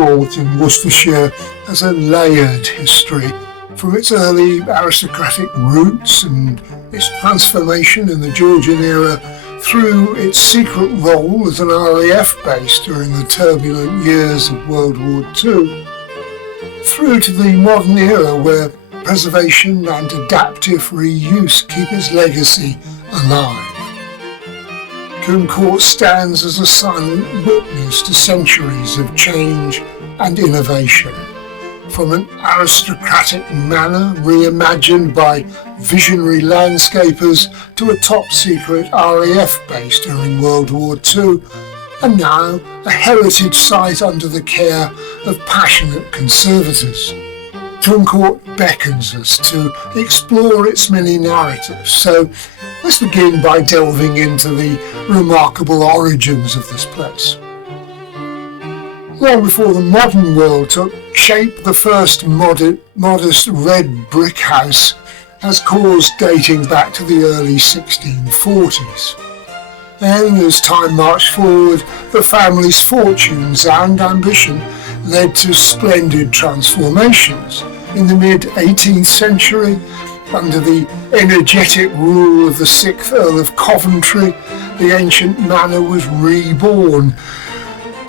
Court in Worcestershire has a layered history, from its early aristocratic roots and its transformation in the Georgian era through its secret role as an RAF base during the turbulent years of World War II, through to the modern era where preservation and adaptive reuse keep its legacy alive. Coombe Court stands as a silent witness to centuries of change and innovation, from an aristocratic manor reimagined by visionary landscapers to a top-secret RAF base during World War II, and now a heritage site under the care of passionate conservators. Coombe Court beckons us to explore its many narratives, so let's begin by delving into the remarkable origins of this place. Long before the modern world took shape, the first modest red brick house has cause dating back to the early 1640s. Then, as time marched forward, the family's fortunes and ambition led to splendid transformations. In the mid-18th century, under the energetic rule of the 6th Earl of Coventry, the ancient manor was reborn.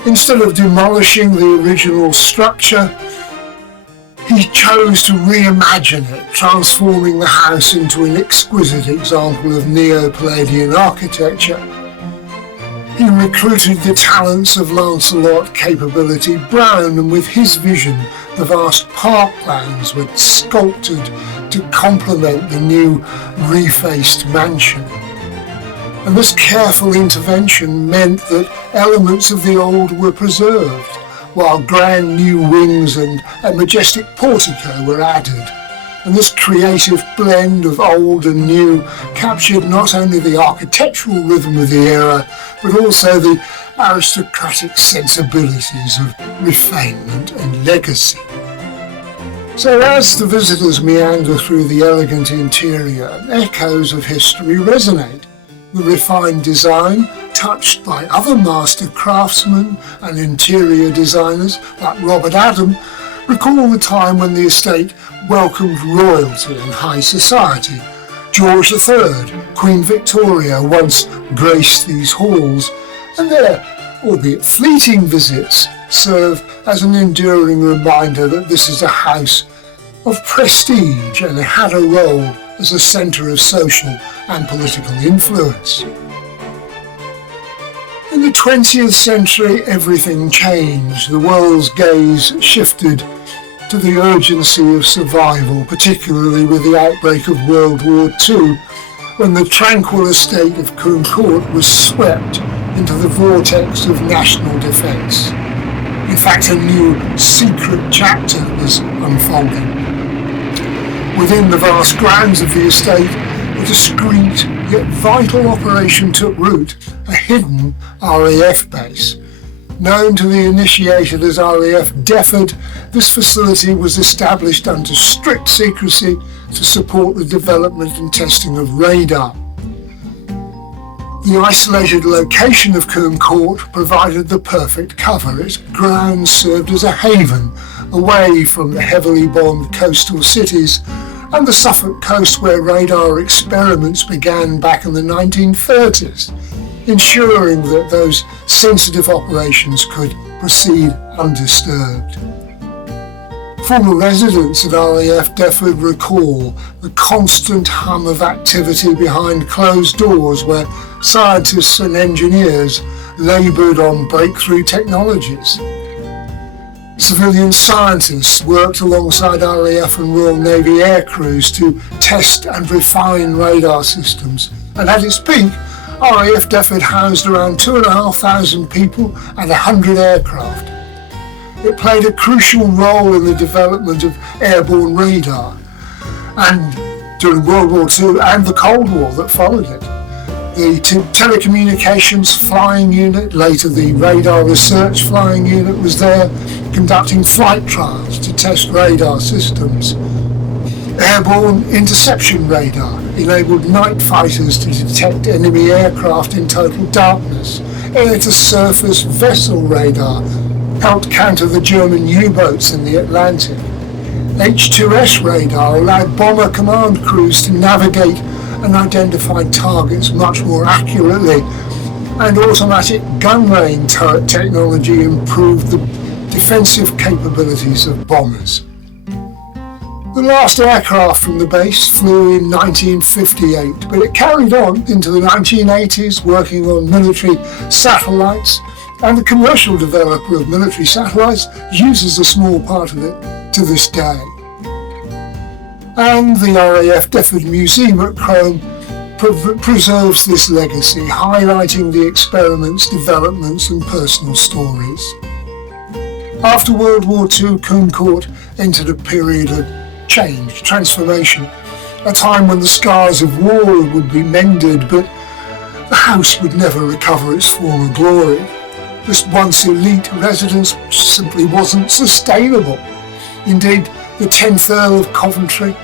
Instead of demolishing the original structure, he chose to reimagine it, transforming the house into an exquisite example of Neo-Palladian architecture. He recruited the talents of Lancelot Capability Brown, and with his vision, the vast parklands were sculpted to complement the new refaced mansion. And this careful intervention meant that elements of the old were preserved, while grand new wings and a majestic portico were added. And this creative blend of old and new captured not only the architectural rhythm of the era, but also the aristocratic sensibilities of refinement and legacy. So as the visitors meander through the elegant interior, echoes of history resonate. The refined design, touched by other master craftsmen and interior designers like Robert Adam, recall the time when the estate welcomed royalty and high society. George III, Queen Victoria once graced these halls, and their, albeit fleeting visits, serve as an enduring reminder that this is a house of prestige and had a role as a centre of social and political influence. In the 20th century, everything changed. The world's gaze shifted to the urgency of survival, particularly with the outbreak of World War II, when the tranquil estate of Coombe Court was swept into the vortex of national defence. In fact, a new secret chapter was unfolding. Within the vast grounds of the estate, a discreet yet vital operation took root, a hidden RAF base. Known to the initiated as RAF Defford, this facility was established under strict secrecy to support the development and testing of radar. The isolated location of Coombe Court provided the perfect cover. Its grounds served as a haven away from the heavily bombed coastal cities and the Suffolk coast where radar experiments began back in the 1930s, ensuring that those sensitive operations could proceed undisturbed. Former residents at RAF Defford recall the constant hum of activity behind closed doors where scientists and engineers laboured on breakthrough technologies. Civilian scientists worked alongside RAF and Royal Navy air crews to test and refine radar systems, and at its peak, RAF Defford housed around 2,500 people and 100 aircraft. It played a crucial role in the development of airborne radar, and during World War II and the Cold War that followed it. The telecommunications flying unit, later the radar research flying unit, was there conducting flight trials to test radar systems. Airborne interception radar enabled night fighters to detect enemy aircraft in total darkness. Air-to-surface vessel radar helped counter the German U-boats in the Atlantic. H-2S radar allowed bomber command crews to navigate and identify targets much more accurately, and automatic gun range turret technology improved the defensive capabilities of bombers. The last aircraft from the base flew in 1958, but it carried on into the 1980s, working on military satellites, and the commercial developer of military satellites uses a small part of it to this day. And the RAF Deptford Museum at Coombe preserves this legacy, highlighting the experiments, developments and personal stories. After World War II, Coombe Court entered a period of change, transformation, a time when the scars of war would be mended, but the house would never recover its former glory. This once elite residence simply wasn't sustainable. Indeed, the 10th Earl of Coventry,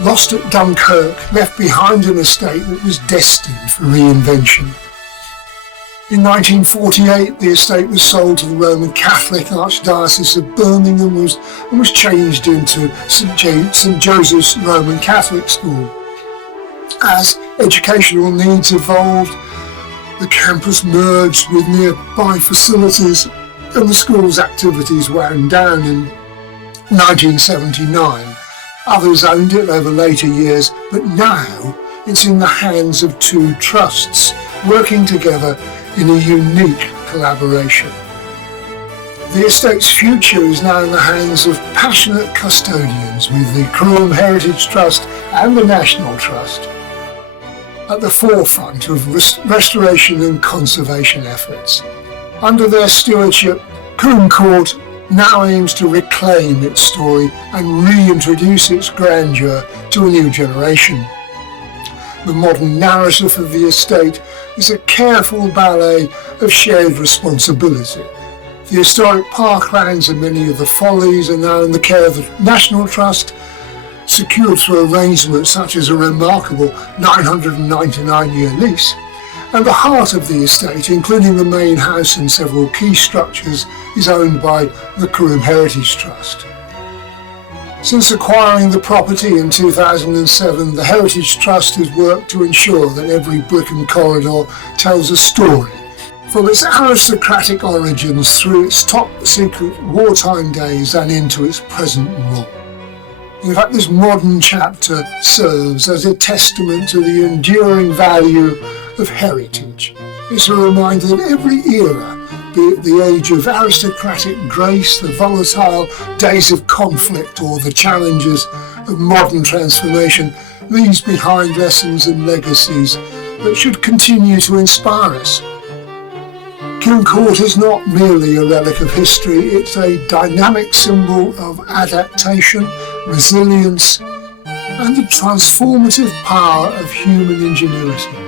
lost at Dunkirk, left behind an estate that was destined for reinvention. In 1948, the estate was sold to the Roman Catholic Archdiocese of Birmingham and was changed into St Joseph's Roman Catholic School. As educational needs evolved, the campus merged with nearby facilities and the school's activities wound down in 1979. Others owned it over later years, but now it's in the hands of two trusts working together in a unique collaboration. The estate's future is now in the hands of passionate custodians with the Coombe Heritage Trust and the National Trust at the forefront of restoration and conservation efforts. Under their stewardship, Coombe Court now aims to reclaim its story and reintroduce its grandeur to a new generation. The modern narrative of the estate is a careful ballet of shared responsibility. The historic parklands and many of the follies are now in the care of the National Trust, secured through arrangements such as a remarkable 999-year lease. And the heart of the estate, including the main house and several key structures, is owned by the Coombe Heritage Trust. Since acquiring the property in 2007, the Heritage Trust has worked to ensure that every brick and corridor tells a story, from its aristocratic origins through its top-secret wartime days and into its present role. In fact, this modern chapter serves as a testament to the enduring value of heritage. It's a reminder that every era, be it the age of aristocratic grace, the volatile days of conflict, or the challenges of modern transformation, leaves behind lessons and legacies that should continue to inspire us. Coombe Court is not merely a relic of history, it's a dynamic symbol of adaptation, resilience, and the transformative power of human ingenuity.